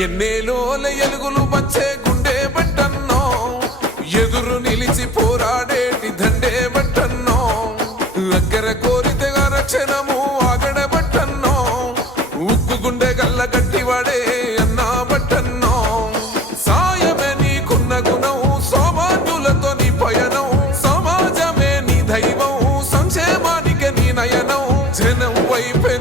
ఎన్నేలోల ఎలుగులు వచ్చే గుండె బట్టన్నో? ఎదురు నిలిచి పోరాడేటి దండే బట్టన్నో? దగ్గర కోరితే రక్షణము ఆగడబట్టన్నో ఉక్కు గుండె గల్ల గట్టివాడే అన్నా బట్టన్నో? సాయమే నీకున్న గుణం సామాన్యులతో నీ పయనం. సమాజమే నీ దైవం సంక్షేమానికి నీ నయనం. జనం వైపే